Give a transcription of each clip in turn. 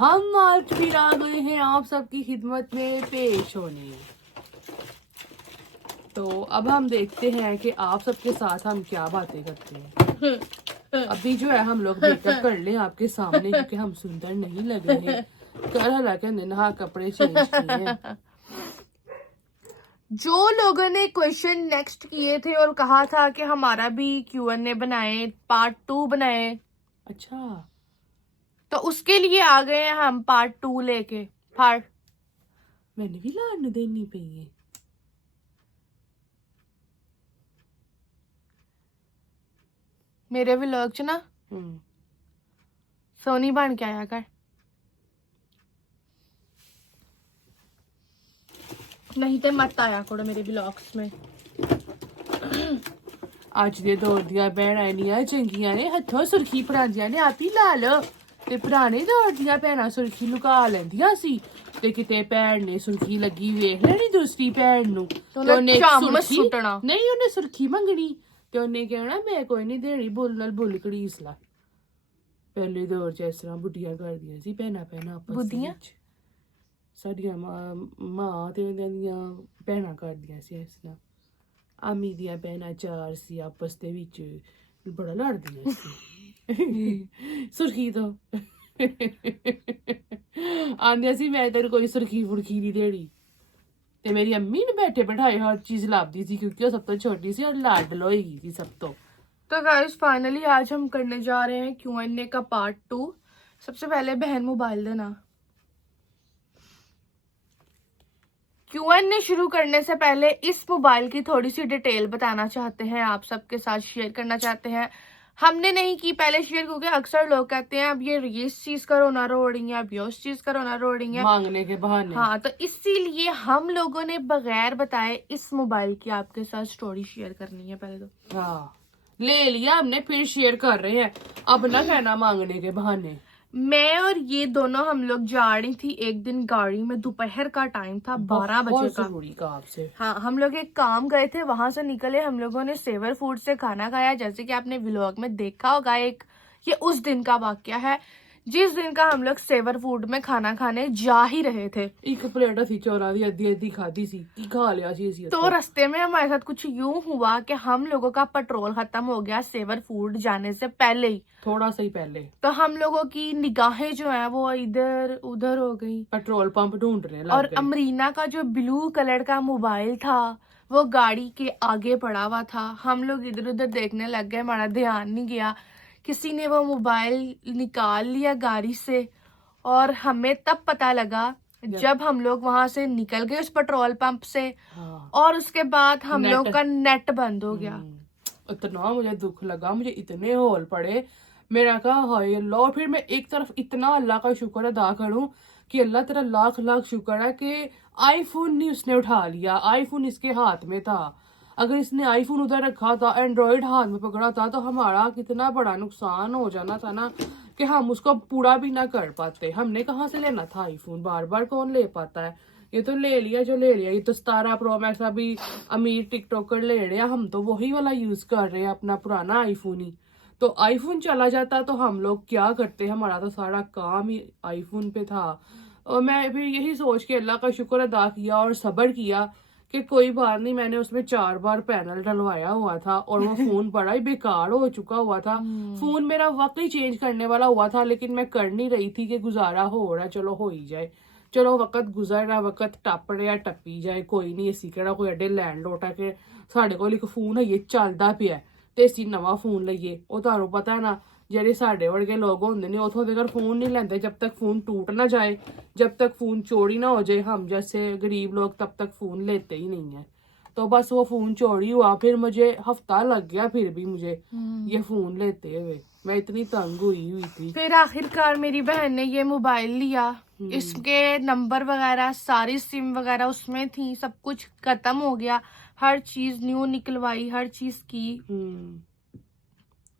हम आज फिर आ गए हैं आप सबकी खिदमत में पेश होने। तो अब हम देखते हैं कि आप सबके साथ हम क्या बातें करते हैं। अभी जो है हम लोग मेकअप कर लें आपके सामने, क्योंकि हम सुंदर नहीं लग रहे। कर हालांकि नहा कपड़े चेंज किए हैं। जो लोगों ने क्वेश्चन नेक्स्ट किए थे और कहा था कि हमारा भी Q&A बनाए, पार्ट 2 बनाए, अच्छा, तो उसके लिए आ गए हैं हम पार्ट 2 लेके। पार्ट मैंने भी लाने देनी पई है। मेरे व्लॉग च ना सोनी बन के आया कर, नहीं तो मत आया करो मेरे व्लॉग्स में। ਅੱਜ ਦੇ ਦੌਰ ਦੀਆਂ ਭੈਣਾਂ ਇੰਨੀਆਂ ਚੰਗੀਆਂ ਨੇ, ਹੱਥੋਂ ਸੁਰਖੀ ਪਰਾਂਦੀਆਂ ਨੇ ਆਪ ਹੀ ਲਾ ਲਓ। ਤੇ ਪੁਰਾਣੇ ਦੌਰ ਦੀਆਂ ਭੈਣਾਂ ਸੁਰਖੀ ਲੁਕਾ ਲੈਂਦੀਆਂ ਸੀ, ਤੇ ਕਿਤੇ ਭੈਣ ਨੇ ਸੁਰਖੀ ਲੱਗੀ ਵੇਖ ਲੈਣੀ ਦੂਸਰੀ ਭੈਣ ਨੂੰ, ਤੇ ਉਹਨੇ ਨਹੀਂ ਉਹਨੇ ਸੁਰਖੀ ਮੰਗਣੀ, ਤੇ ਉਹਨੇ ਕਹਿਣਾ ਮੈਂ ਕੋਈ ਨਹੀਂ ਦੇਣੀ, ਬੁੱਲ ਨਾਲ ਬੁੱਲ ਘੜੀਸ ਲਾ। ਪਹਿਲੇ ਦੌਰ 'ਚ ਇਸ ਤਰ੍ਹਾਂ ਬੁੱਢੀਆਂ ਕਰਦੀਆਂ ਸੀ ਭੈਣਾਂ ਆਪਸ ਵਿੱਚ। ਸਾਡੀਆਂ ਮਾਂ ਤੇ ਉਹਨਾਂ ਦੀਆਂ ਭੈਣਾਂ ਕਰਦੀਆਂ ਸੀ ਇਸ ਤਰ੍ਹਾਂ। ਆਮੀ ਦੀਆਂ ਭੈਣਾਂ 4 ਸੀ, ਆਪਸ ਦੇ ਵਿੱਚ ਬੜਾ ਲੜਦੀਆਂ ਸੀ ਸੁਰਖੀ ਤੋਂ। ਆਂਦੀਆਂ ਸੀ ਮੈਂ ਤੈਨੂੰ ਕੋਈ ਸੁਰਖੀ ਫੁਰਖੀ ਨਹੀਂ ਦੇਣੀ, ਤੇ ਮੇਰੀ ਅੰਮੀ ਨੇ बैठे बैठाए हर चीज लाती थी, क्योंकि वो सब तो छोटी सी और लाडल होगी थी सब तो। तो गाइस फाइनली आज हम करने जा रहे हैं Q&A का पार्ट 2। सबसे पहले बहन मोबाइल देना। Q&A शुरू करने से पहले इस मोबाइल की थोड़ी सी डिटेल बताना चाहते हैं, आप सबके साथ शेयर करना चाहते हैं। हमने नहीं की पहले शेयर, क्योंकि अक्सर लोग कहते हैं अब ये इस चीज का रोना रो रही है, अब ये उस चीज का रोना रो रही है मांगने के बहाने। हाँ, तो इसीलिए हम लोगों ने बगैर बताए इस मोबाइल की आपके साथ स्टोरी शेयर करनी है। पहले तो हाँ, ले लिया हमने, फिर शेयर कर रहे हैं, अब ना कहना मांगने के बहाने। मैं और ये दोनों हम लोग जा रही थी एक दिन गाड़ी में, दोपहर का टाइम था, 12 बजे का। जरूरी का आपसे। हाँ, हम लोग एक काम गए थे, वहां से निकले हम लोगों ने सेवर फूड से खाना खाया, जैसे कि आपने व्लॉग में देखा होगा। ये उस दिन का वाकया है जिस दिन का हम लोग सेवर फूड में खाना खाने जा ही रहे थे। एक प्लेट असी चौरा दी अद्धी खाधी सी, खा लिया सी। तो रास्ते में हमारे साथ कुछ यूं हुआ कि हम लोगों का पेट्रोल खत्म हो गया सेवर फूड जाने से पहले ही, थोड़ा सा ही पहले। तो हम लोगों की निगाहें जो है वो इधर उधर हो गई, पेट्रोल पंप ढूंढने लग और गए। अमरीना का जो ब्लू कलर का मोबाइल था वो गाड़ी के आगे पड़ा हुआ था। हम लोग इधर उधर देखने लग गए, हमारा ध्यान नहीं गया, किसी ने वो मोबाइल निकाल लिया गाड़ी से। और हमें तब पता लगा जब हम लोग वहां से निकल गए उस पेट्रोल पंप से। हाँ। और उसके बाद हम लोग का नेट बंद हो गया। इतना मुझे दुख लगा, मुझे इतने होल पड़े, मेरा कहा हाय अल्लाह। फिर मैं एक तरफ इतना अल्लाह का शुक्र अदा करूं कि अल्लाह तेरा लाख लाख शुक्र है कि आईफोन नहीं उसने उठा लिया, आईफोन इसके हाथ में था। अगर इसने आईफोन उधर रखा था, एंड्रॉइड हाथ में पकड़ा था, तो हमारा कितना बड़ा नुकसान हो जाना था ना, कि हम उसको पूरा भी ना कर पाते। हमने कहाँ से लेना था आईफोन, बार बार कौन ले पाता है। ये तो ले लिया जो ले लिया। ये तो 17 प्रो मैक्स अभी अमीर टिकटॉकर ले रहे हैं, हम तो वही वाला यूज कर रहे हैं, अपना पुराना आईफोन ही। तो आईफोन चला जाता तो हम लोग क्या करते, हमारा तो सारा काम ही आईफोन पे था। और मैं फिर यही सोच के अल्लाह का शुक्र अदा किया और सब्र किया कि कोई बात नहीं, मैंने उसमें 4 बार पैनल डलवाया हुआ था और वो फोन बड़ा ही बेकार हो चुका हुआ था। फोन मेरा वाकई चेंज करने वाला हुआ था, लेकिन मैं कर नहीं रही थी कि गुजारा हो रहा है, चलो हो ही जाए, चलो वक्त गुजर रहा, वक्त टप रहा टप्पी जाए, कोई नहीं। इसी केड़ा कोई एडे लैंड लोट है कि साढ़े कोल एक फोन है, ये चलता पिया ਤੇ ਅਸੀਂ ਨਵਾਂ ਫੋਨ ਲਈਏ। ਉਹ ਤੁਹਾਨੂੰ ਪਤਾ ਨਾ, ਜਿਹੜੇ ਸਾਡੇ ਵਰਗੇ ਲੋग ਹੁੰਦੇ ਨੇ ਉਥੋਂ ਦੇ फोन नहीं लेते जब तक फोन टूट ना जाए, जब तक फोन चोरी ना हो जाए। हम जैसे गरीब लोग तब तक फोन लेते ही नहीं है। तो बस वो फोन चोरी हुआ, फिर मुझे हफ्ता लग गया, फिर भी मुझे ये फोन लेते हुए मैं इतनी तंग हुई थी। फिर आखिरकार मेरी बहन ने ये मोबाइल लिया, इसके नंबर वगैरह सारी सिम वगैरह उसमें थी, सब कुछ खत्म हो गया, हर चीज न्यू निकलवाई, हर चीज की।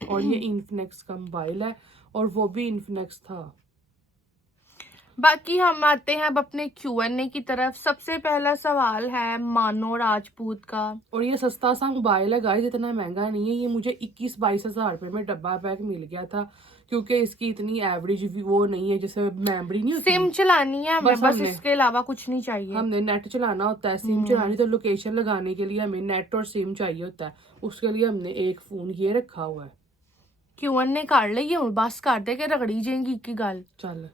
और ये इन्फिनिक्स का मोबाइल है, और वो भी इन्फिनिक्स था। बाकी हम आते हैं अब अपने Q&A की तरफ। सबसे पहला सवाल है मानो राजपूत का, और ये सस्ता सा मोबाइल है गाइस, इतना महंगा नहीं है। ये मुझे 21-22 हजार रुपए में डब्बा पैक मिल गया था, क्योंकि इसकी इतनी एवरेज वो नहीं है, जैसे मेमोरी नहीं होती। सिम चलानी है हमें, बस बस हमने- इसके अलावा कुछ नहीं चाहिए। हमने नेट चलाना होता है, सिम चलानी, तो लोकेशन लगाने के लिए हमें नेट और सिम चाहिए होता है। उसके लिए हमने एक फोन ये रखा हुआ है। क्यों ने कर ਲਈ ਹੁਣ बस कर दे के रगड़ी जाएगी की गल। चल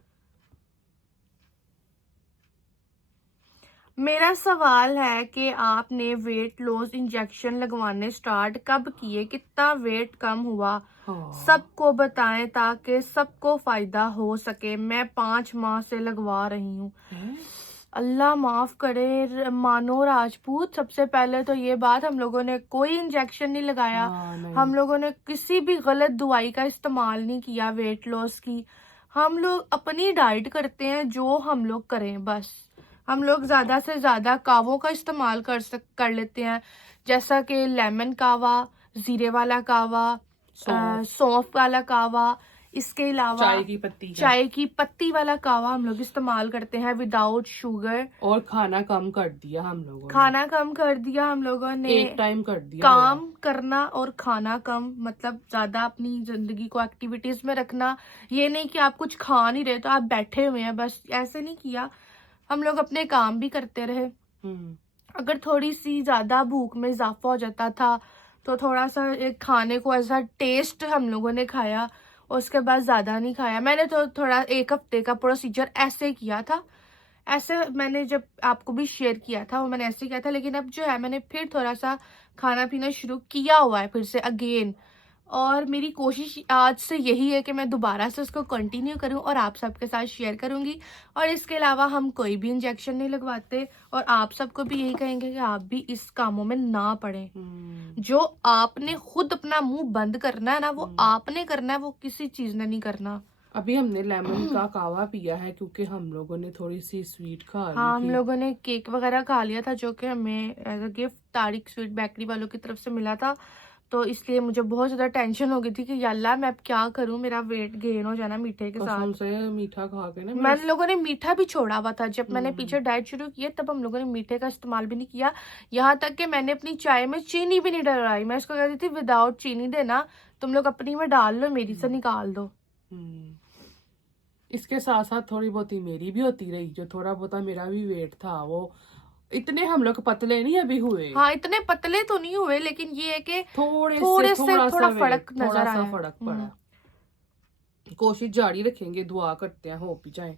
मेरा सवाल है कि आपने वेट लॉस इंजेक्शन लगवाने स्टार्ट कब किए, कितना वेट कम हुआ, हाँ। सबको बताएं ताकि सबको फायदा हो सके। मैं 5 माह से लगवा रही हूँ। हैं? अल्लाह माफ करे मानो राजपूत, सबसे पहले तो ये बात, हम लोगों ने कोई इंजेक्शन नहीं लगाया। हाँ, नहीं। हम लोगों ने किसी भी गलत दवाई का इस्तेमाल नहीं किया वेट लॉस की। हम लोग अपनी डाइट करते हैं, जो हम लोग करें बस। हम लोग ज्यादा से ज्यादा कावों का इस्तेमाल कर लेते हैं, जैसा कि लेमन कावा, जीरे वाला कावा, सौंफ वाला कावा, इसके अलावा चाय की पत्ती का। चाय की पत्ती वाला कावा हम लोग इस्तेमाल करते हैं विदाउट शुगर। और खाना कम कर दिया हम लोगों ने। खाना कम कर दिया हम लोगों ने, एक टाइम कर दिया। काम करना और खाना कम, मतलब ज्यादा अपनी जिंदगी को एक्टिविटीज में रखना। ये नहीं कि आप कुछ खा नहीं रहे तो आप बैठे हुए हैं, बस ऐसे नहीं किया। हम लोग अपने काम भी करते रहे। अगर थोड़ी सी ज्यादा भूख में इजाफा हो जाता था तो थोड़ा सा एक खाने को ऐसा टेस्ट हम लोगों ने खाया, और उसके बाद ज्यादा नहीं खाया। मैंने तो थोड़ा 1 हफ्ते का प्रोसीजर ऐसे किया था, ऐसे मैंने जब आपको भी शेयर किया था वो मैंने ऐसे किया था। लेकिन अब जो है मैंने फिर थोड़ा सा खाना पीना शुरू किया हुआ है फिर से अगेन, और मेरी कोशिश आज से यही है कि मैं दोबारा से उसको कंटिन्यू करूं और आप सबके साथ शेयर करूंगी। और इसके अलावा हम कोई भी इंजेक्शन नहीं लगवाते, और आप सबको भी यही कहेंगे कि आप भी इस कामों में ना पड़े। जो आपने खुद अपना मुंह बंद करना है ना, वो आपने करना है, वो किसी चीज ने नहीं करना। अभी हमने लेमन का कावा पिया है क्योंकि हम लोगों ने थोड़ी सी स्वीट खा ली हाँ, हम थी। लोगों ने केक वगैरह खा लिया था जो कि हमें as a gift Tariq sweet bakery वालों की तरफ से मिला था। तो इसलिए मुझे बहुत ज्यादा टेंशन हो गई थी कि याल्ला मैं अब क्या करूं, मेरा वेट गेन हो जाना मीठे के साथ। कसम से मीठा खा के ना मैंने लोगों ने मीठा भी छोड़ा हुआ था। जब मैंने पीछे डाइट शुरू की तब हम लोगों ने मीठे का इस्तेमाल भी नहीं किया। यहाँ तक कि मैंने अपनी चाय में चीनी भी नहीं डलवाई। मैं इसको कहती थी विदाउट चीनी देना, तुम लोग अपनी में डाल लो, मेरी से निकाल दो। इसके साथ साथ थोड़ी बहुत मेरी भी होती रही, जो थोड़ा बहुत मेरा भी वेट था। वो इतने हम लोग पतले नहीं अभी हुए। हाँ, इतने पतले तो नहीं हुए, लेकिन ये है कि थोड़ा फर्क नजर आया। फर्क पड़ा। कोशिश जारी रखेंगे, दुआ करते हैं, हो भी जाए।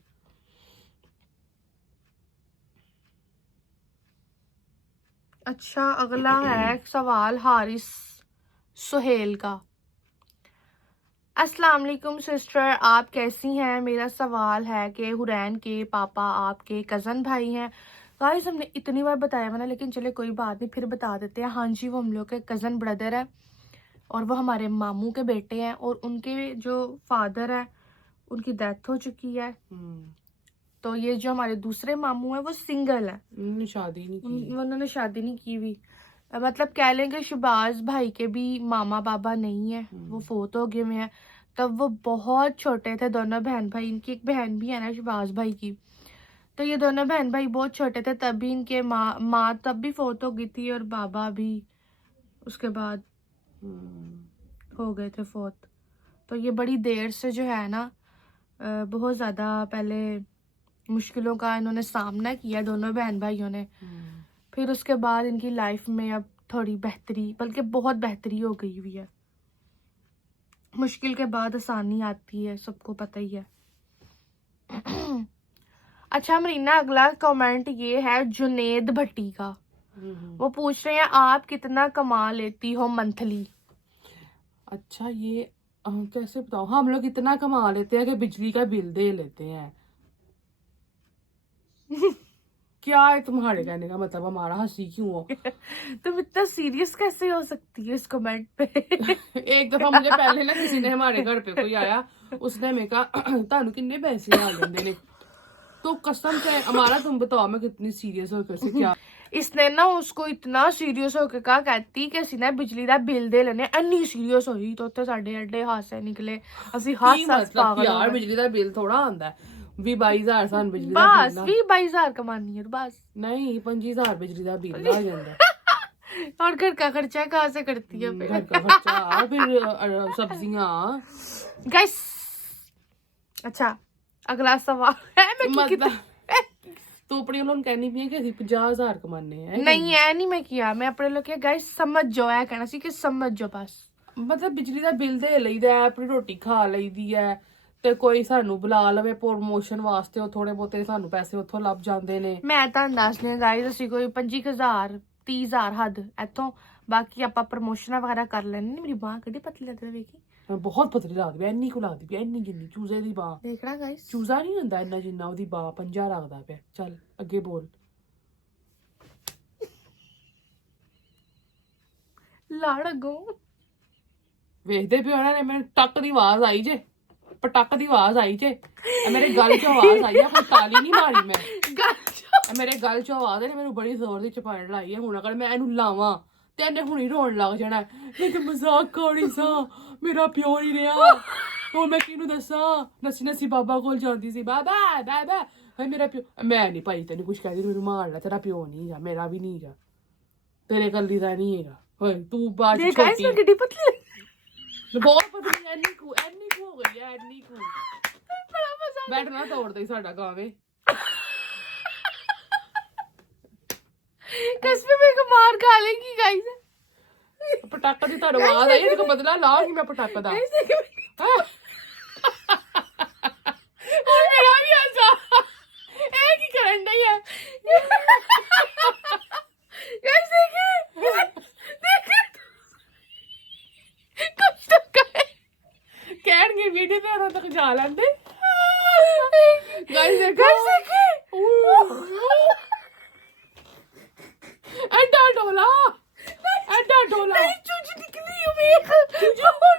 अच्छा, अगला है सवाल हारिस सुहेल का। अस्सलाम वालेकुम सिस्टर, आप कैसी हैं? मेरा सवाल है कि हुरैन के पापा आपके कज़न भाई हैं। गाइस हमने इतनी बार बताया मैंने, लेकिन चले कोई बात नहीं, फिर बता देते हैं। हाँ जी, वो हम लोग के कज़न ब्रदर है और वो हमारे मामू के बेटे हैं, और उनके जो फादर है उनकी डेथ हो चुकी है। तो ये जो हमारे दूसरे मामू है वो सिंगल है, उन्होंने शादी नहीं की। उन्होंने शादी नहीं की हुई। मतलब कह लेंगे शहबाज भाई के भी मामा बाबा नहीं है, वो फोत हो गए हैं। तब वो बहुत छोटे थे दोनों बहन भाई। इनकी एक बहन भी है ना शहबाज भाई की। तो ये दोनों बहन भाई बहुत छोटे थे, तभी इनके माँ तब भी फोत हो गई थी, और बाबा भी उसके बाद हो गए थे फोत। तो ये बड़ी देर से जो है ना बहुत ज़्यादा पहले मुश्किलों का इन्होंने सामना किया दोनों बहन भाइयों ने। फिर उसके बाद इनकी लाइफ में अब थोड़ी बेहतरी, बल्कि बहुत बेहतरी हो गई हुई है। मुश्किल के बाद आसानी आती है, सबको पता ही है। अच्छा मरीना, अगला कमेंट ये है जुनेद भट्टी का। वो पूछ रहे हैं आप कितना कमा लेती हो मंथली? अच्छा, ये कैसे बताओ? हम लोग इतना कमा लेते हैं कि बिजली का बिल दे लेते हैं। क्या है तुम्हारे कहने का मतलब? हमारा हंसी क्यों हो? तुम इतना सीरियस कैसे हो सकती है इस कमेंट पे? एक दफा मुझे पहले ना किसी ने, हमारे घर पे कोई आया, उसने मेरे कहा तानू किन्ने पैसे आ लेंदे ने। तो कसम से हमारा, तुम बताओ मैं कितनी सीरियस होकर से क्या। इसने ना उसको इतना सीरियस होकर कहा, कहती कि ਅਸੀਂ ਨਾ ਬਿਜਲੀ ਦਾ ਬਿੱਲ ਦੇ ਲੈਣੇ। ਇੰਨੀ ਸੀਰੀਅਸ ਹੋਈ ਤਾਂ ਉੱਥੇ ਸਾਡੇ ਐਡੇ ਹਾਸੇ ਨਿਕਲੇ, ਅਸੀਂ ਹੱਸ ਪਾਗਲ ਹੋ यार गए। बिजली का बिल थोड़ा आंदा है। 20-22 ਸਾਨੂੰ ਬਿਜਲੀ ਦਾ बस ਬਿੱਲ 20-22 कमानी है बस। नहीं 25,000 बिजली का बिल आ जाता है। और घर का खर्चा कहाँ से करती है? घर का खर्चा, फिर सब्जियां। गाइस ਅੱਛਾ ਅਗਲਾ ਸਵਾਲ ਹੈ ਮੈਂ ਕੀ ਕੀਤਾ मतलब तू अपनी लोन कहनी भी है कि 50,000 कमाने हैं ਨਹੀਂ ਐ ਨਹੀਂ ਮੈਂ ਕਿਹਾ ਮੈਂ ਆਪਣੇ ਲੋਕ ਗਾਇਸ ਸਮਝ ਜਾਓ ਇਹ ਕਹਿਣਾ ਸੀ ਕਿ ਸਮਝ ਜਾਓ ਬਸ ਮਤਲਬ ਬਿਜਲੀ ਦਾ ਬਿੱਲ ਦੇ ਲਈਦਾ ਹੈ, ਆਪਣੀ ਰੋਟੀ ਖਾ ਲਈਦੀ ਹੈ, ਤੇ ਕੋਈ ਸਾਨੂੰ ਬੁਲਾ ਲਵੇ ਪ੍ਰੋਮੋਸ਼ਨ ਵਾਸਤੇ ਉਹ ਥੋੜੇ ਬਹੁਤੇ ਸਾਨੂੰ ਪੈਸੇ ਉੱਥੋਂ ਲੱਭ ਜਾਂਦੇ ਨੇ। ਮੈਂ ਤੁਹਾਨੂੰ ਦੱਸਦੀ ਹਾਂ ਗਾਇਸ ਅਸੀਂ ਕੋਈ 25,000 30,000 ਹੱਦ ਇੱਥੋਂ ਬਾਕੀ ਆਪਾਂ ਪ੍ਰਮੋਸ਼ਨਾਂ ਵਗੈਰਾ ਕਰ ਲੈਣੇ ਨੇ। ਮੇਰੀ ਬਾਂਹ ਕਿੱਡੀ ਪਤਲੀ ਲੱਗ ਰਹੀ ਵੇਖੀ ਬਹੁਤ ਪਤਲੀ ਲੱਗਦੀ ਹੈ, ਇੰਨੀ ਕੁ ਲੱਗਦੀ ਪਿਆ, ਇੰਨੀ ਜਿੰਨੀ ਚੂਜ਼ੇ ਦੀ ਬਾਂਹ। ਦੇਖਣਾ ਗਾਇਸ ਚੂਜ਼ਾ ਨਹੀਂ ਹੁੰਦਾ ਇੰਨਾ ਜਿੰਨਾ ਉਹਦੀ ਬਾਂਹ, ਪੰਜਾ ਲੱਗਦਾ ਪਿਆ। ਚੱਲ ਅੱਗੇ ਬੋਲ। ਲੜ ਗੋ ਵੇਖਦੇ ਪਿਓ ਇਹਨਾਂ ਨੇ, ਮੈਨੂੰ ਟੱਕ ਦੀ ਆਵਾਜ਼ ਆਈ ਜੇ, ਪਟਕ ਦੀ ਆਵਾਜ਼ ਆਈ ਜੇ, ਮੇਰੇ ਗਲ 'ਚ ਆਵਾਜ਼ ਆਈ ਹੈ, ਕੋਈ ਤਾਲੀ ਨਹੀਂ ਮਾਰੀ ਮੈਂ, ਮੇਰੇ ਗਲ 'ਚ ਆਵਾਜ਼ ਨੇ ਮੈਨੂੰ ਬੜੀ ਜ਼ੋਰ ਦੀ ਚਪਾੜ ਲਾਈ ਹੈ। ਹੁਣ ਅਗਰ ਮੈਂ ਇਹਨੂੰ ਲਾਵਾਂ ਤੇ ਇਹਨੇ ਹੁਣੀ ਰੋਣ ਲੱਗ ਜਾਣਾ। ਮੈਂ ਤੇ ਮਜ਼ਾਕ ਕਰਨੀ ਸਾਂ, ਮੇਰਾ ਪਿਓ ਨਹੀਂ ਰਿਹਾ, ਹੁਣ ਮੈਂ ਕਿਹਨੂੰ ਦੱਸਾਂ। ਨੱਸੀ ਨੱਸੀ ਬਾਬਾ ਕੋਲ ਜਾਂਦੀ ਸੀ, ਬਾਬਾ ਬਾਬਾ ਹਾਏ ਮੇਰਾ ਪਿਓ। ਮੈਂ ਨਹੀਂ ਭਾਈ ਤੈਨੂੰ ਕੁਛ ਕਹਿੰਦੀ, ਮੈਨੂੰ ਮਾਰ ਲੈ, ਤੇਰਾ ਪਿਓ ਨਹੀਂ ਹੈਗਾ, ਮੇਰਾ ਵੀ ਨਹੀਂ ਹੈਗਾ, ਤੇਰੇ ਕੱਲੀ ਦਾ ਨਹੀਂ ਹੈਗਾ। ਹੋਏ ਤੂੰ ਬਾਅਦ ਦੇਖ ਗਾਇਸ ਮੈਂ ਕਿੱਡੀ ਪਤਲੀ ਬਹੁਤ ਪਤਲੀ, ਐਨੀ ਕੁ ਹੋ ਗਈ ਹੈ, ਐਨੀ ਕੁ। ਬੜਾ ਮਜ਼ਾ ਬੈਠਣਾ ਤੋੜਦਾ ਹੀ ਸਾਡਾ ਗਾਵੇ। ਕਿਸ पे मेरे को मार खा लेगी गाइस ਪਟਾਕਾ ਦੀ ਤੁਹਾਨੂੰ ਆਵਾਜ਼ ਆਈ, ਇਹਦੇ ਕੋ ਬਦਲਾ ਲਾਂਗੀ ਮੈਂ ਪਟਾਕਾ ਦਾ। और मेरा भी आजा ए की करन नहीं है गाइस देखिए कुछ तो कहे ਕਹਿਣਗੇ ਵੀਡੀਓ ਤੇ ਆਣਾ ਤੱਕ ਜਾ ਲੈਂਦੇ। ਗਾਇਸ ਦੇਖੋ ਐਡਾ ਡੋਲਾ चूज निकली हो मेरे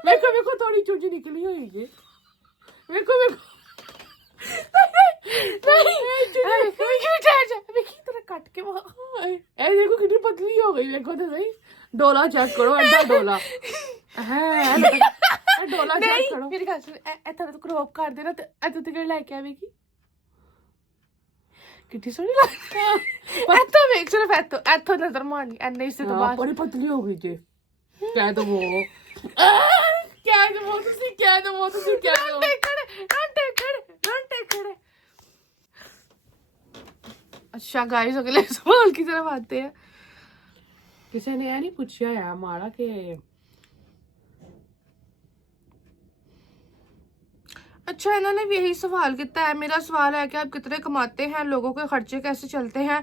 ਵੇਖੋ ਵੇਖੋ ਥੋੜੀ ਚੁੰਝ ਨਿਕਲੀ ਹੋਈ ਜੇ, ਵੇਖੋ ਵੇਖੋ ਕੱਟ ਕੇ ਇਹ ਦੇਖੋ ਕਿੰਨੀ ਪਤਲੀ ਹੋ ਗਈ, ਵੇਖੋ ਤੇ ਸਹੀ। ਡੋਲਾ ਚੈੱਕ ਕਰੋ, ਐਡਾ ਡੋਲਾ ਹੈ, ਡੋਲਾ ਚੈੱਕ ਕਰੋ। ਮੇਰੀ ਗੱਲ ਸੁਣ ਇੱਥੇ ਤੂੰ ਕ੍ਰੋਪ ਕਰ ਦੇ ਨਾ ਤੇ ਇੱਥੇ ਤੱਕ ਲੈ ਕੇ ਆਵੇਗੀ ਕਿੱਡੀ ਸੋਹਣੀ ਲੱਗਦੀ। ਇੱਥੋਂ ਵੇਖ ਸਿਰਫ ਇੱਥੋਂ ਨਜ਼ਰ ਮਾਰਨੀ ਐਨੇ ਇਸੇ ਤੋਂ ਬਾਅਦ ਬੜੀ ਪਤਲੀ ਹੋ ਗਈ ਜੇ। ਕਹਿ ਦਵੋ ਕਹਿ ਦਵੋ ਤੁਸੀਂ, ਕਹਿ ਦਵੋ ਤੁਸੀਂ, ਕਹਿ ਦਵੋ। अच्छा गाइस अगले सवाल की तरफ आते हैं। ਕਿਸੇ ਨੇ ਇਹ ਨਹੀਂ ਪੁੱਛਿਆ ਹੈ ਮਾੜਾ ਕਿ अच्छा इन्होंने भी यही सवाल किया है। मेरा सवाल है कि आप कितने कमाते हैं, लोगों के खर्चे कैसे चलते हैं,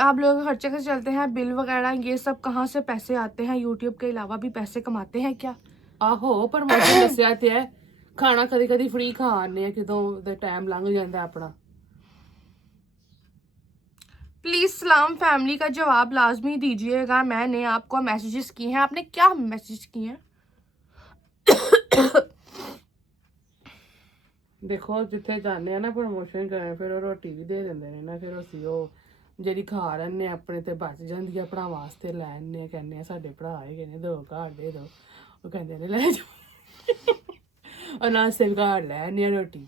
आप लोगों के खर्चे कैसे चलते हैं, बिल वगैरह ये सब कहाँ से पैसे आते हैं, यूट्यूब के अलावा भी पैसे कमाते हैं क्या? ਆਹੋ ਪ੍ਰਮੋਸ਼ਨ ਦੱਸਿਆ ਤੇ ਹੈ, ਖਾਣਾ ਕਦੀ ਕਦੀ ਫ੍ਰੀ ਖਾ ਆਨੇ ਆ ਕਿਦੋਂ ਦੇ ਟਾਈਮ ਲੰਘ ਜਾਂਦਾ ਆਪਣਾ। प्लीज सलाम फैमिली का जवाब लाजमी दीजिएगा। मैंने आपको मैसेजेस किए हैं, आपने क्या मैसेज किए हैं? ਦੇਖੋ ਜਿੱਥੇ ਜਾਂਦੇ ਆ ਨਾ ਪ੍ਰਮੋਸ਼ਨ ਕਰਨ, ਫਿਰ ਉਹ ਰੋਟੀ ਵੀ ਦੇ ਦਿੰਦੇ ਨੇ ਨਾ, ਫਿਰ ਅਸੀਂ ਉਹ ਜਿਹੜੀ ਖਾ ਲੈਂਦੇ ਆ ਆਪਣੇ ਤੇ ਬਚ ਜਾਂਦੀ ਆ ਭਰਾ ਵਾਸਤੇ ਲੈ ਆਨੇ ਆ, ਕਹਿੰਦੇ ਆ ਸਾਡੇ ਭਰਾ ਹੈਗੇ ਨੇ, ਦੋ ਘਰ ਦੇ ਦੋ, ਉਹ ਕਹਿੰਦੇ ਨੇ ਲੈ ਜਾਓ, ਉਹਨਾਂ ਵਾਸਤੇ ਵੀ ਘਰ ਲੈ ਆਨੇ ਆ ਰੋਟੀ,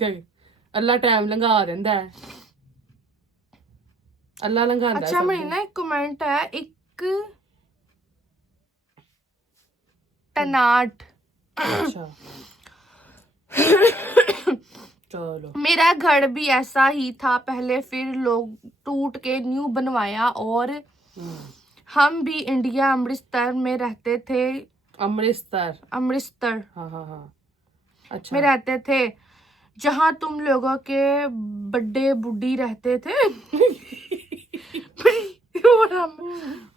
ਤੇ ਅੱਲਾ ਟਾਈਮ ਲੰਘਾ ਦਿੰਦਾ ਹੈ, ਅੱਲਾ ਲੰਘਾਉਂਦਾ। अच्छा मेरी ना एक कमेंट है, एक टनाट अच्छा चलो। मेरा घर भी ऐसा ही था पहले, फिर लोग टूट के न्यू बनवाया और हम भी इंडिया अमृतसर में रहते थे। अमृतसर हाँ हाँ हाँ अच्छा में रहते थे, जहाँ तुम लोगों के बड़े बुड्ढी रहते थे।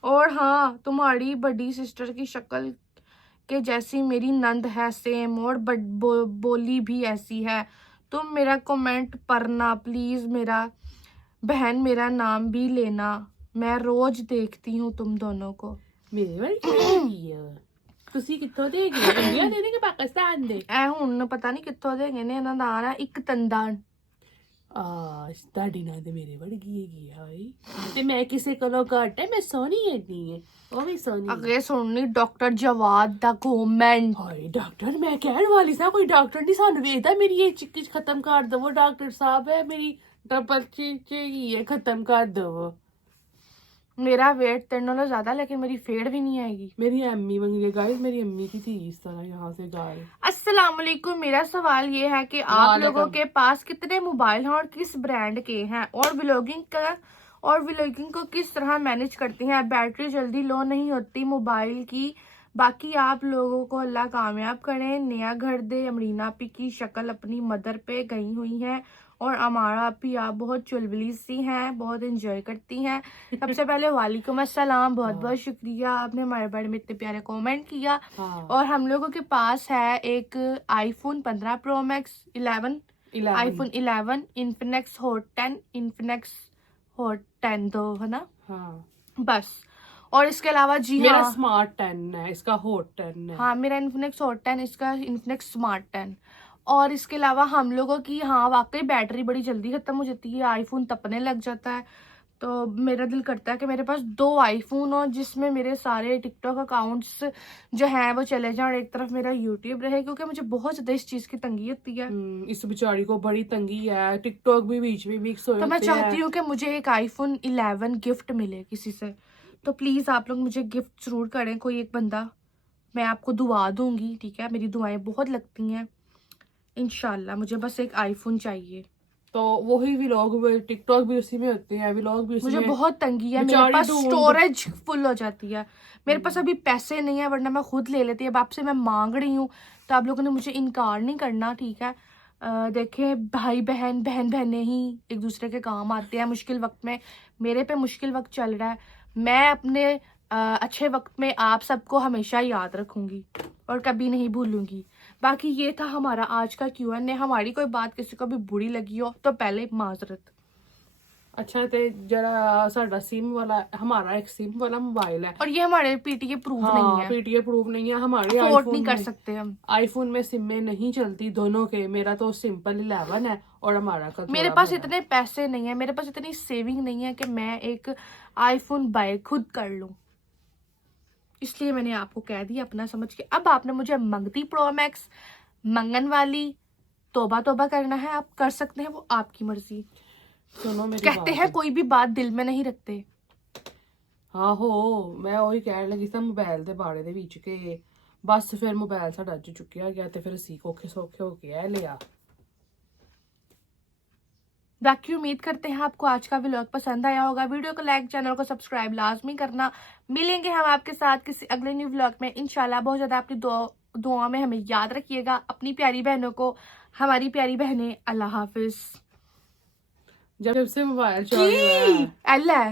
और हाँ तुम्हारी बड़ी सिस्टर की शक्ल के जैसी मेरी नंद है सेम, और बोली भी ऐसी है। तुम मेरा कमेंट पढ़ना प्लीज, मेरा बहन मेरा नाम भी लेना, मैं रोज देखती हूँ तुम दोनों को। मेरे वाली ਤੁਸੀਂ ਕਿੱਥੋਂ ਦੇ ਗਏ, ਇੰਡੀਆ ਦੇ ਨੇ ਕਿ ਪਾਕਿਸਤਾਨ ਦੇ? ਐ ਹੁਣ ਪਤਾ ਨਹੀਂ ਕਿੱਥੋਂ ਦੇ ਗਏ ਨੇ, ਇਹਨਾਂ ਦਾ ਨਾਂ ਇੱਕ ਤੰਦਾਨ। ਤੁਹਾਡੀ ਨਾਲ ਤੇ ਮੇਰੇ ਵਰਗੀ ਹੈਗੀ ਆ ਬਈ, ਤੇ ਮੈਂ ਕਿਸੇ ਕੋਲੋਂ ਘੱਟ ਹੈ, ਮੈਂ ਸੋਹਣੀ ਇੰਨੀ ਹੈ, ਉਹ ਵੀ ਸੋਹਣੀ। ਅੱਗੇ ਸੁਣਨੀ ਡਾਕਟਰ ਜਵਾਦ ਦਾ ਕਮੈਂਟ। ਹਾਏ ਡਾਕਟਰ, ਮੈਂ ਕਹਿਣ ਵਾਲੀ ਸਾਂ ਕੋਈ ਡਾਕਟਰ ਨਹੀਂ ਸਾਨੂੰ ਵੇਖਦਾ, ਮੇਰੀ ਇਹ ਚਿੱਕੀ ਖਤਮ ਕਰ ਦਵੋ ਡਾਕਟਰ ਸਾਹਿਬ, ਹੈ ਮੇਰੀ ਡਬਲ ਚੀਜ਼ ਹੈ, ਖਤਮ ਕਰ ਦਵੋ। मेरा वेट तेरे नालों ज्यादा, लेकिन मेरी फेड भी नहीं आएगी। मेरी अम्मी बन गई गाइस, मेरी अम्मी की थी इस तरह यहाँ से गाय। अस्सलाम वालेकुम। मेरा सवाल ये है कि आप लोगों के पास कितने मोबाइल हैं और किस ब्रांड के हैं, और व्लॉगिंग को किस तरह मैनेज करती हैं। बैटरी जल्दी लो नहीं होती मोबाइल की। बाकी आप लोगों को अल्लाह कामयाब करें। नया घर दे। अमरीना आपी की शक्ल अपनी मदर पे गई हुई है, और अमारा आपी आप बहुत चुलबुली सी हैं, बहुत एंजॉय करती हैं। सबसे पहले वालेकुम अस्सलाम, बहुत बहुत शुक्रिया आपने हमारे बारे में इतने प्यारे कमेंट किया। और हम लोगों के पास है एक iPhone 15 pro max, 11 iPhone 11, Infinix hot 10, Infinix hot 10 दो है ना। हाँ बस। और इसके अलावा जी मेरा हाँ, स्मार्ट 10 है, इसका हॉट 10 है। हाँ मेरा इन्फिनिक्स हॉट 10, इसका इन्फिनिक्स स्मार्ट 10। और इसके अलावा हम लोगों की हाँ वाकई बैटरी बड़ी जल्दी खत्म हो जाती है, आईफोन तपने लग जाता है। तो मेरा दिल करता है कि मेरे पास 2 आईफोन हो, जिसमें मेरे सारे टिकटॉक अकाउंट्स जो हैं वो चले जाएं, और एक तरफ मेरा यूट्यूब रहे, क्योंकि मुझे बहुत ज्यादा इस चीज की तंगी होती है। इस बेचारी को बड़ी तंगी है, टिकटॉक भी बीच में मिक्स हो तो मैं जाते चाहती हैं। हूँ कि मुझे एक आईफोन 11 गिफ्ट मिले किसी से। तो प्लीज आप लोग मुझे गिफ्ट जरूर करें, कोई एक बंदा। मैं आपको दुआ दूंगी, ठीक है, मेरी दुआएं बहुत लगती हैं। इंशाल्लाह मुझे बस एक आईफोन चाहिए। तो वही व्लॉग, टिकटॉक भी उसी में होते हैं, व्लॉग भी उसी मुझे में। बहुत तंगी है, मेरे बेचारी पास ढूंढ। स्टोरेज फुल हो जाती है। मेरे पास अभी पैसे नहीं है, वरना मैं खुद ले लेती। अब आपसे मैं मांग रही हूँ, तो आप लोगों ने मुझे इनकार नहीं करना, ठीक है। देखें, भाई बहन, बहन बहनें ही एक दूसरे के काम आते हैं मुश्किल वक्त में। मेरे पे मुश्किल वक्त चल रहा है, मैं अपने अच्छे वक्त में आप सबको हमेशा याद रखूंगी और कभी नहीं भूलूंगी। बाकी ये था हमारा आज का Q&A। हमारी कोई बात किसी को भी बुरी लगी हो तो पहले माजरत। अच्छा ते जरा साडा सिम वाला, हमारा एक सिम वाला मोबाइल है, और ये हमारे पीटीए प्रूफ नहीं है, पीटीए प्रूफ नहीं है, हमारे अफोर्ड आईफोन नहीं कर में, सकते हम। आईफोन में सिमें नहीं चलती दोनों के। मेरा तो सिंपल 11 है और हमारा का मेरे थोड़ा पास बड़ा। इतने पैसे नहीं है, मेरे पास इतनी सेविंग नहीं है कि मैं एक आईफोन बाय खुद कर लूं। इसलिए मैंने आपको कह दिया अपना समझ के। अब आपने मुझे मंगती प्रो मैक्स, मंगन वाली, तोबा तोबा करना है, आप कर सकते हैं, वो आपकी मर्जी। सुनो मेरी कहते बात। हैं कोई भी बात दिल में नहीं रखते। हाँ हो, मैं वही कहने लगी था मोबाइल दे बारे दे विच के बस फिर मोबाइल साडा अज चुकिया गया ते फिर असी औखे सौखे हो के है लिया। बाकी उम्मीद करते हैं आपको आज का व्लॉग पसंद आया होगा। वीडियो को लाइक, चैनल को सब्सक्राइब लाजमी करना। मिलेंगे हम आपके साथ किसी अगले न्यू व्लॉग में इंशाल्लाह। बहुत ज्यादा अपनी दुआ में हमें याद रखिएगा, अपनी प्यारी बहनों को, हमारी प्यारी बहनें। अल्लाह हाफिज। जब से मोबाइल चोरी हुआ है अल्लाह,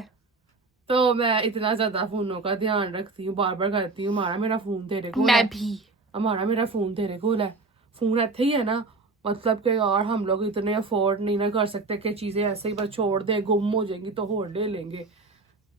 तो मैं इतना ज्यादा फोनों का ध्यान रखती हूँ, बार बार करती हूँ हमारा मेरा फोन तेरे को मैं है, भी। हमारा मेरा फोन तेरे को है, फोन ऐसे ही है ना। मतलब कि यार हम लोग इतने अफोर्ड नहीं ना कर सकते कि चीजें ऐसे ही बस छोड़ दे, गुम हो जाएंगी तो और ले लेंगे।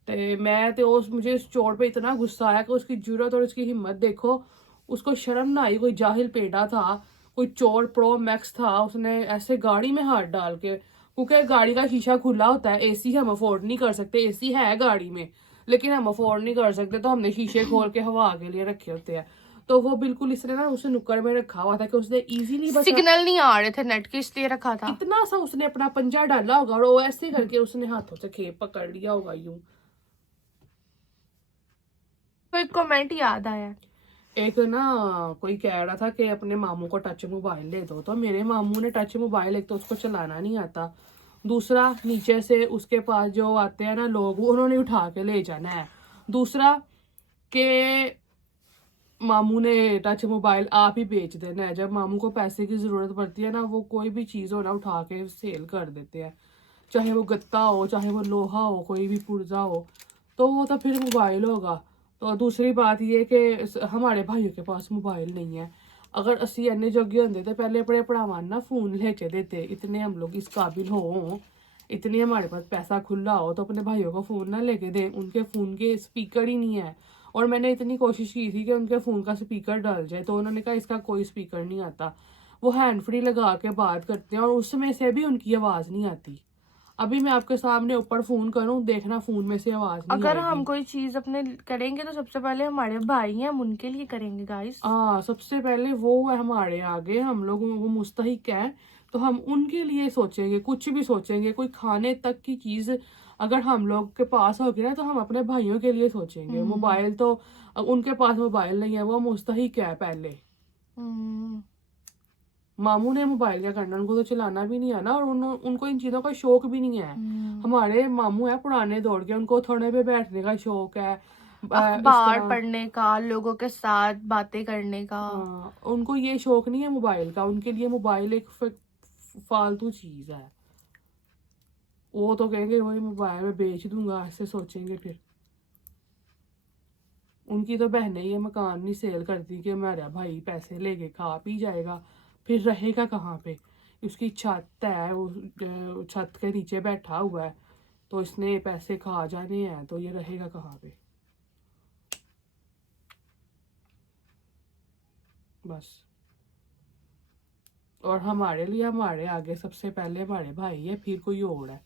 ते मैं तो उस मुझे उस चोर पे इतना गुस्सा आया कि उसकी जरूरत और उसकी हिम्मत देखो। उसको शर्म ना आई, कोई जाहिल पेड़ा था, कोई चोर प्रो मैक्स था, उसने ऐसे गाड़ी में हाथ डाल के, क्योंकि गाड़ी का शीशा खुला होता है, एसी हम अफोर्ड नहीं कर सकते, एसी है गाड़ी में लेकिन हम अफोर्ड नहीं कर सकते, तो हमने शीशे खोल के हवा के लिए रखे होते हैं। तो वो बिल्कुल इसने ना उसे नुक्कड़ में रखा हुआ था कि उसने इजीली बस सिग्नल नहीं आ रहे थे नेट के, इसलिए रखा था। इतना सा उसने अपना पंजा डाला होगा और वो ऐसे करके उसने हाथों से खेप पकड़ लिया होगा यूं। कोई कमेंट याद आया, एक ना कोई कह रहा था कि अपने मामू को टच मोबाइल ले दो, तो मेरे मामू ने टच मोबाइल, एक तो उसको चलाना नहीं आता, दूसरा नीचे से उसके पास जो आते हैं ना लोग, वो उन्होंने उठा के ले जाना है, दूसरा के मामू ने टच मोबाइल आप ही बेच देना है। जब मामू को पैसे की जरूरत पड़ती है ना, वो कोई भी चीज हो ना उठा के सेल कर देते हैं, चाहे वो गत्ता हो, चाहे वो लोहा हो, कोई भी पुर्जा हो, तो वो तो फिर मोबाइल होगा। तो दूसरी बात ये कि हमारे भाइयों के पास मोबाइल नहीं है। अगर असी इन्ने जोगे होंगे तो पहले अपने भरावां ना फोन लेके देते, इतने हम लोग इस काबिल हो, इतने हमारे पास पैसा खुला हो तो अपने भाइयों को फोन ना लेके दे। उनके फोन के स्पीकर ही नहीं है, और मैंने इतनी कोशिश की थी कि उनके फोन का स्पीकर डल जाए, तो उन्होंने कहा इसका कोई स्पीकर नहीं आता, वो हैंड फ्री लगा के बात करते हैं और उसमें से भी उनकी आवाज नहीं आती। अभी मैं आपके सामने ऊपर फोन करूं, देखना फोन में से आवाज नहीं अगर आएगी। हम कोई चीज अपने करेंगे तो सबसे पहले हमारे भाई हैं, हम उनके लिए करेंगे गाइस। हाँ, सबसे पहले वो है हमारे आगे, हम लोग वो मुस्तहिक है, तो हम उनके लिए सोचेंगे, कुछ भी सोचेंगे, कोई खाने तक की चीज अगर हम लोग के पास होगी ना तो हम अपने भाइयों के लिए सोचेंगे। मोबाइल तो उनके पास मोबाइल नहीं है, वो मुस्तहिक है पहले। हम्म, मामू ने मोबाइल क्या करना, उनको तो चलाना भी नहीं है ना, और उनको इन चीजों का शौक भी नहीं है। हमारे मामू है पुराने दौर के, उनको थोड़े पे बैठने का शौक है, इस अखबार तरह। पढ़ने का, लोगों के साथ बातें करने का। हाँ, उनको ये शौक नहीं है मोबाइल का, उनके लिए मोबाइल एक फालतू चीज है। वो तो कहेंगे वही मोबाइल में बेच दूंगा, ऐसे सोचेंगे फिर। उनकी तो बहनें ये मकान नहीं सेल करती कि मेरा भाई पैसे लेके खा पी जाएगा, फिर रहेगा कहाँ पे। उसकी छत है, वो छत के नीचे बैठा हुआ है, तो इसने पैसे खा जाने हैं, तो ये रहेगा कहाँ पे। बस। और हमारे लिए, हमारे आगे सबसे पहले हमारे भाई है, फिर कोई और है।